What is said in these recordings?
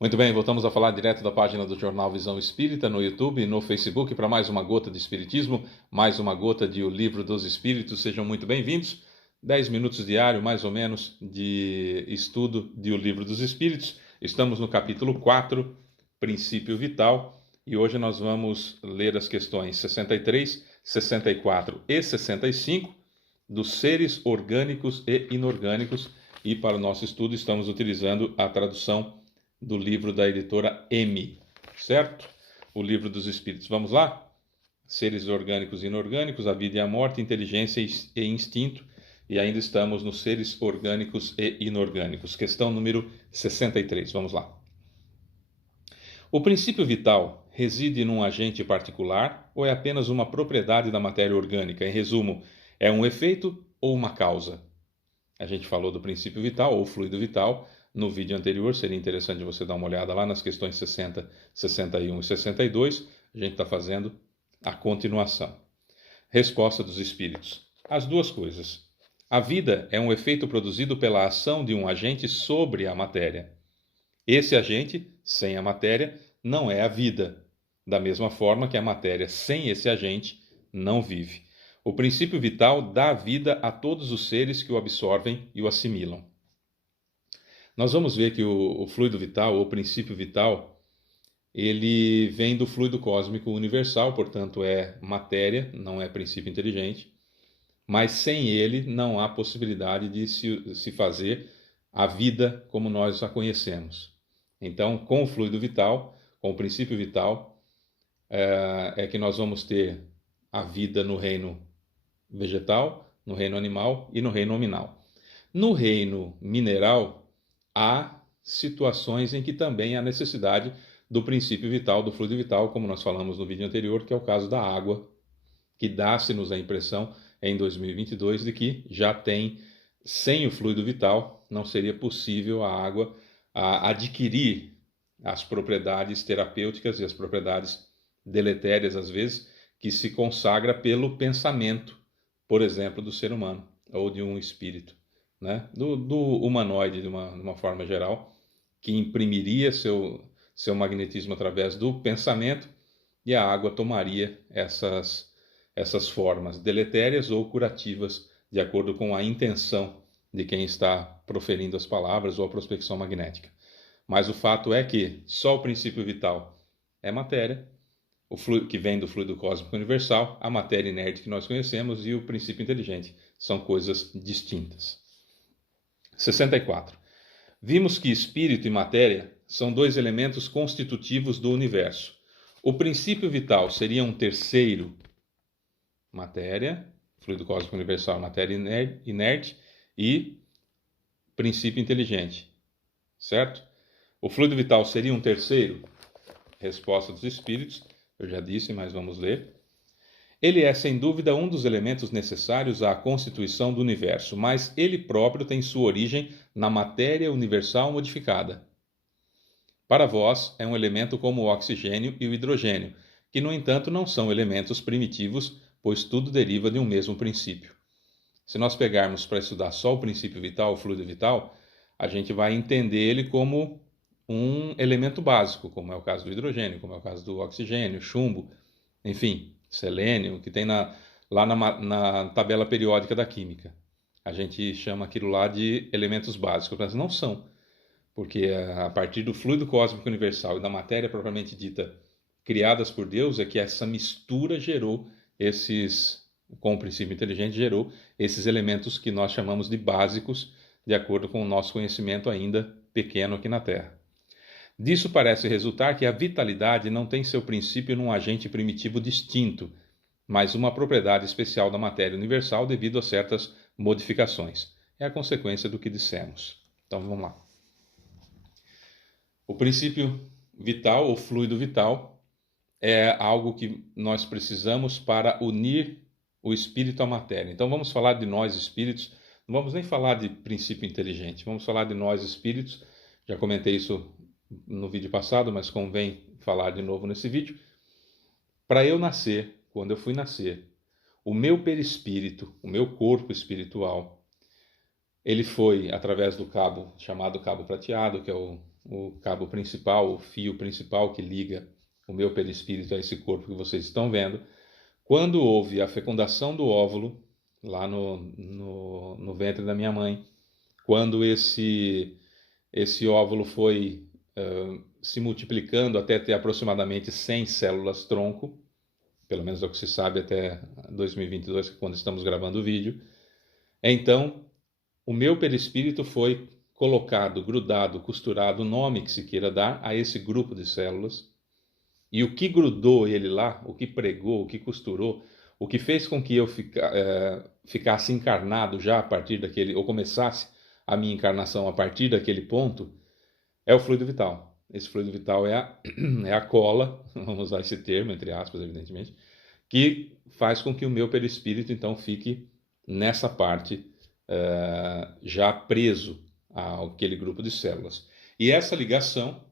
Muito bem, voltamos a falar direto da página do Jornal Visão Espírita no YouTube e no Facebook para mais uma gota de Espiritismo, mais uma gota de O Livro dos Espíritos. Sejam muito bem-vindos. 10 minutos diário, mais ou menos, de estudo de O Livro dos Espíritos. Estamos no capítulo 4, Princípio Vital, e hoje nós vamos ler as questões 63, 64 e 65 dos seres orgânicos e inorgânicos. E para o nosso estudo estamos utilizando a tradução do livro da editora M, certo? O Livro dos Espíritos. Vamos lá? Seres orgânicos e inorgânicos, a vida e a morte, inteligência e instinto. E ainda estamos nos seres orgânicos e inorgânicos. Questão número 63. Vamos lá. O princípio vital reside num agente particular ou é apenas uma propriedade da matéria orgânica? Em resumo, é um efeito ou uma causa? A gente falou do princípio vital ou fluido vital no vídeo anterior, seria interessante você dar uma olhada lá nas questões 60, 61 e 62. A gente está fazendo a continuação. Resposta dos espíritos. As duas coisas. A vida é um efeito produzido pela ação de um agente sobre a matéria. Esse agente, sem a matéria, não é a vida, da mesma forma que a matéria, sem esse agente, não vive. O princípio vital dá vida a todos os seres que o absorvem e o assimilam. Nós vamos ver que o fluido vital, ou princípio vital, ele vem do fluido cósmico universal, portanto é matéria, não é princípio inteligente, mas sem ele não há possibilidade de se fazer a vida como nós a conhecemos. Então, com o fluido vital, com o princípio vital, é que nós vamos ter a vida no reino vegetal, no reino animal e no reino nominal. No reino mineral, há situações em que também há necessidade do princípio vital, do fluido vital, como nós falamos no vídeo anterior, que é o caso da água, que dá-se-nos a impressão em 2022 de que já tem, sem o fluido vital, não seria possível a água adquirir as propriedades terapêuticas e as propriedades deletérias, às vezes, que se consagra pelo pensamento, por exemplo, do ser humano ou de um espírito, né? do humanoide, de uma forma geral, que imprimiria seu magnetismo através do pensamento, e a água tomaria essas formas deletérias ou curativas, de acordo com a intenção de quem está proferindo as palavras ou a prospecção magnética. Mas o fato é que só o princípio vital é matéria, o fluido que vem do fluido cósmico universal, a matéria inerte que nós conhecemos e o princípio inteligente são coisas distintas. 64. Vimos que espírito e matéria são dois elementos constitutivos do universo. O princípio vital seria um terceiro, matéria, fluido cósmico universal, matéria inerte e princípio inteligente, certo? O fluido vital seria um terceiro? Resposta dos espíritos, eu já disse, mas vamos ler. Ele é, sem dúvida, um dos elementos necessários à constituição do universo, mas ele próprio tem sua origem na matéria universal modificada. Para vós, é um elemento como o oxigênio e o hidrogênio, que, no entanto, não são elementos primitivos, pois tudo deriva de um mesmo princípio. Se nós pegarmos para estudar só o princípio vital, o fluido vital, a gente vai entender ele como um elemento básico, como é o caso do hidrogênio, como é o caso do oxigênio, chumbo, enfim, selênio, que tem lá na tabela periódica da química. A gente chama aquilo lá de elementos básicos, mas não são, porque a partir do fluido cósmico universal e da matéria propriamente dita criadas por Deus é que essa mistura gerou com o princípio inteligente, gerou esses elementos que nós chamamos de básicos, de acordo com o nosso conhecimento ainda pequeno aqui na Terra. Disso parece resultar que a vitalidade não tem seu princípio num agente primitivo distinto, mas uma propriedade especial da matéria universal devido a certas modificações. É a consequência do que dissemos. Então vamos lá. O princípio vital, ou fluido vital, é algo que nós precisamos para unir o espírito à matéria. Então vamos falar de nós espíritos, não vamos nem falar de princípio inteligente, vamos falar de nós espíritos. Já comentei isso no vídeo passado, mas convém falar de novo nesse vídeo. Para eu nascer, quando eu fui nascer, o meu perispírito, o meu corpo espiritual, ele foi através do cabo chamado cabo prateado, que é o cabo principal, o fio principal que liga o meu perispírito a esse corpo que vocês estão vendo. Quando houve a fecundação do óvulo, lá no ventre da minha mãe, quando esse óvulo foi se multiplicando até ter aproximadamente 100 células-tronco, pelo menos é o que se sabe até 2022, que é quando estamos gravando o vídeo, então o meu perispírito foi colocado, grudado, costurado, o nome que se queira dar a esse grupo de células. E o que grudou ele lá, o que pregou, o que costurou, o que fez com que eu ficasse encarnado já a partir daquele, ou começasse a minha encarnação a partir daquele ponto, é o fluido vital. Esse fluido vital é a cola, vamos usar esse termo, entre aspas, evidentemente, que faz com que o meu perispírito, então, fique nessa parte já preso àquele grupo de células. E essa ligação,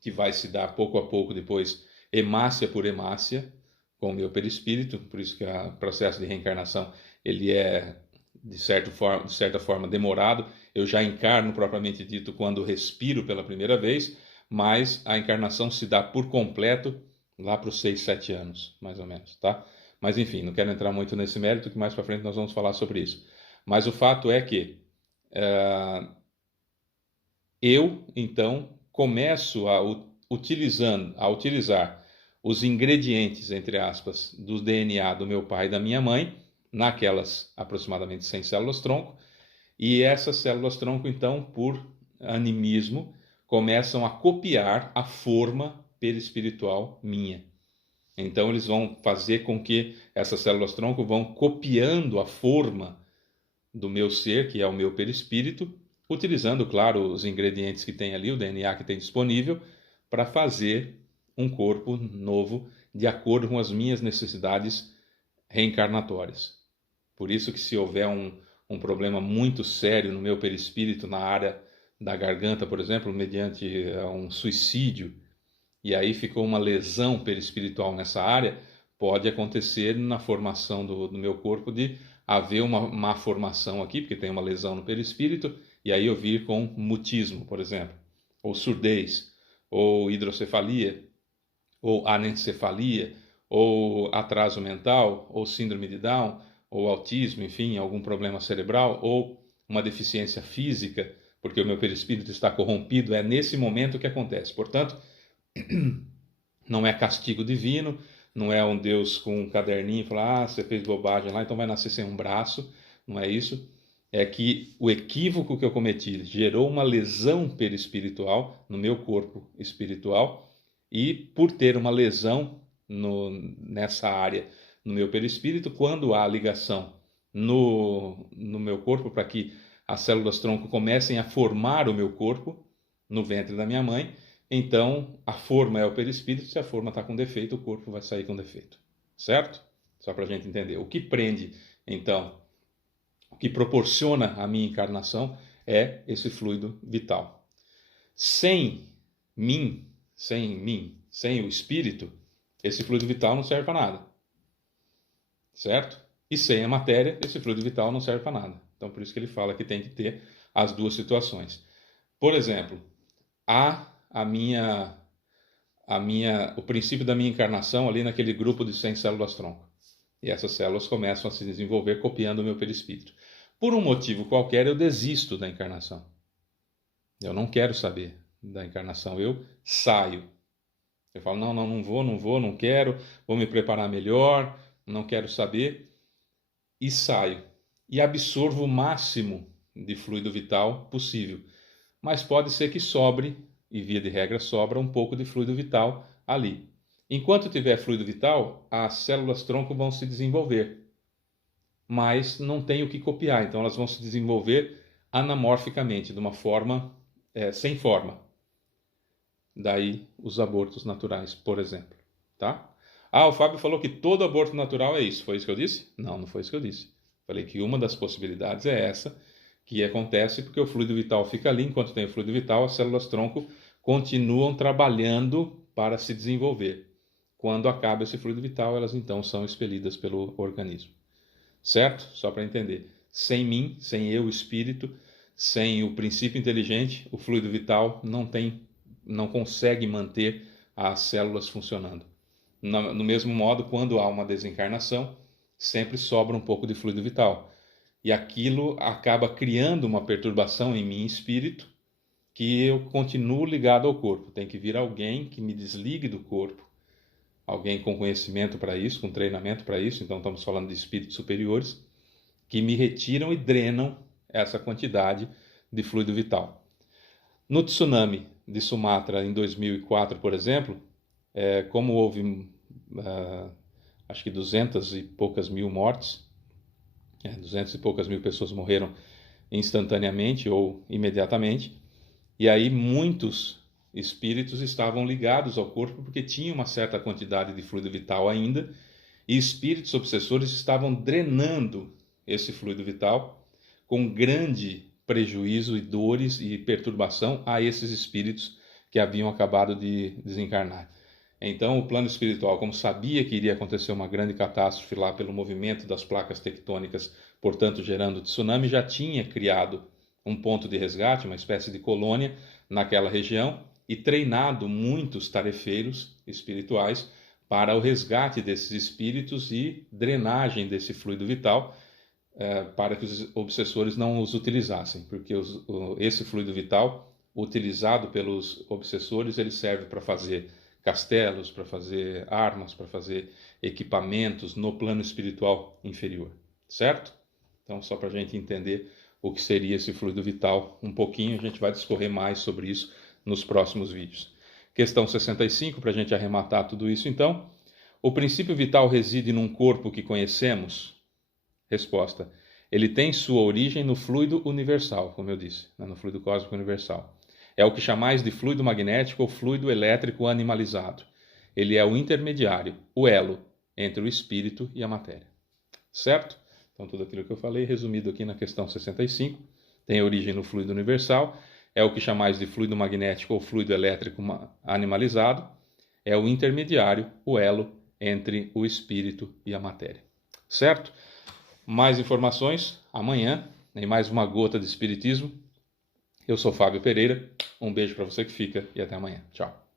que vai se dar pouco a pouco depois, hemácia por hemácia, com o meu perispírito, por isso que o processo de reencarnação ele é, de certa forma, demorado. Eu já encarno, propriamente dito, quando respiro pela primeira vez, mas a encarnação se dá por completo lá para os 6, 7 anos, mais ou menos, tá? Mas, enfim, não quero entrar muito nesse mérito, que mais para frente nós vamos falar sobre isso. Mas o fato é que eu, então, começo a utilizar os ingredientes, entre aspas, do DNA do meu pai e da minha mãe, naquelas aproximadamente 100 células-tronco, e essas células-tronco, então, por animismo, começam a copiar a forma perispiritual minha. Então, eles vão fazer com que essas células-tronco vão copiando a forma do meu ser, que é o meu perispírito, utilizando, claro, os ingredientes que tem ali, o DNA que tem disponível, para fazer um corpo novo de acordo com as minhas necessidades reencarnatórias. Por isso que se houver um problema muito sério no meu perispírito, na área da garganta, por exemplo, mediante um suicídio, e aí ficou uma lesão perispiritual nessa área, pode acontecer na formação do meu corpo de haver uma má formação aqui, porque tem uma lesão no perispírito, e aí eu vir com mutismo, por exemplo, ou surdez, ou hidrocefalia, ou anencefalia, ou atraso mental, ou síndrome de Down, ou autismo, enfim, algum problema cerebral, ou uma deficiência física, porque o meu perispírito está corrompido, é nesse momento que acontece. Portanto, não é castigo divino, não é um Deus com um caderninho e falar, você fez bobagem lá, então vai nascer sem um braço, não é isso. É que o equívoco que eu cometi gerou uma lesão perispiritual no meu corpo espiritual, e por ter uma lesão nessa área no meu perispírito, quando há ligação no meu corpo para que as células-tronco comecem a formar o meu corpo no ventre da minha mãe, então a forma é o perispírito. Se a forma está com defeito, o corpo vai sair com defeito, certo? Só para a gente entender. O que prende, então, o que proporciona a minha encarnação é esse fluido vital. Sem o espírito, esse fluido vital não serve para nada, certo? E sem a matéria, esse fluido vital não serve para nada. Então, por isso que ele fala que tem que ter as duas situações. Por exemplo, o princípio da minha encarnação ali naquele grupo de 100 células-tronco. E essas células começam a se desenvolver copiando o meu perispírito. Por um motivo qualquer, eu desisto da encarnação. Eu não quero saber da encarnação, eu saio. Eu falo, não vou, não quero, vou me preparar melhor, não quero saber, e saio. E absorvo o máximo de fluido vital possível. Mas pode ser que sobre, e via de regra sobra, um pouco de fluido vital ali. Enquanto tiver fluido vital, as células-tronco vão se desenvolver, mas não tem o que copiar, então elas vão se desenvolver anamorficamente, de uma forma sem forma. Daí os abortos naturais, por exemplo, tá? O Fábio falou que todo aborto natural é isso. Foi isso que eu disse? Não, não foi isso que eu disse. Falei que uma das possibilidades é essa, que acontece porque o fluido vital fica ali. Enquanto tem o fluido vital, as células-tronco continuam trabalhando para se desenvolver. Quando acaba esse fluido vital, elas então são expelidas pelo organismo. Certo? Só para entender. Sem mim, sem eu, espírito, sem o princípio inteligente, o fluido vital não consegue manter as células funcionando. No mesmo modo, quando há uma desencarnação, sempre sobra um pouco de fluido vital. E aquilo acaba criando uma perturbação em mim, espírito, que eu continuo ligado ao corpo. Tem que vir alguém que me desligue do corpo, alguém com conhecimento para isso, com treinamento para isso, então estamos falando de espíritos superiores, que me retiram e drenam essa quantidade de fluido vital. No tsunami de Sumatra, em 2004, por exemplo, como houve acho que 200 e poucas mil mortes, 200 e poucas mil pessoas morreram instantaneamente ou imediatamente, e aí muitos espíritos estavam ligados ao corpo porque tinham uma certa quantidade de fluido vital ainda, e espíritos obsessores estavam drenando esse fluido vital com grande prejuízo e dores e perturbação a esses espíritos que haviam acabado de desencarnar. Então, o plano espiritual, como sabia que iria acontecer uma grande catástrofe lá pelo movimento das placas tectônicas, portanto gerando tsunami, já tinha criado um ponto de resgate, uma espécie de colônia naquela região e treinado muitos tarefeiros espirituais para o resgate desses espíritos e drenagem desse fluido vital, para que os obsessores não os utilizassem, porque esse fluido vital, utilizado pelos obsessores, ele serve para fazer castelos, para fazer armas, para fazer equipamentos no plano espiritual inferior, certo? Então, só para a gente entender o que seria esse fluido vital um pouquinho, a gente vai discorrer mais sobre isso nos próximos vídeos. Questão 65, para a gente arrematar tudo isso então. O princípio vital reside num corpo que conhecemos? Resposta. Ele tem sua origem no fluido universal, como eu disse, no fluido cósmico universal. É o que chamais de fluido magnético ou fluido elétrico animalizado. Ele é o intermediário, o elo, entre o espírito e a matéria. Certo? Então, tudo aquilo que eu falei, resumido aqui na questão 65, tem origem no fluido universal, é o que chamais de fluido magnético ou fluido elétrico animalizado, é o intermediário, o elo, entre o espírito e a matéria. Certo? Mais informações amanhã, em mais uma gota de espiritismo. Eu sou Fábio Pereira, um beijo para você que fica e até amanhã. Tchau.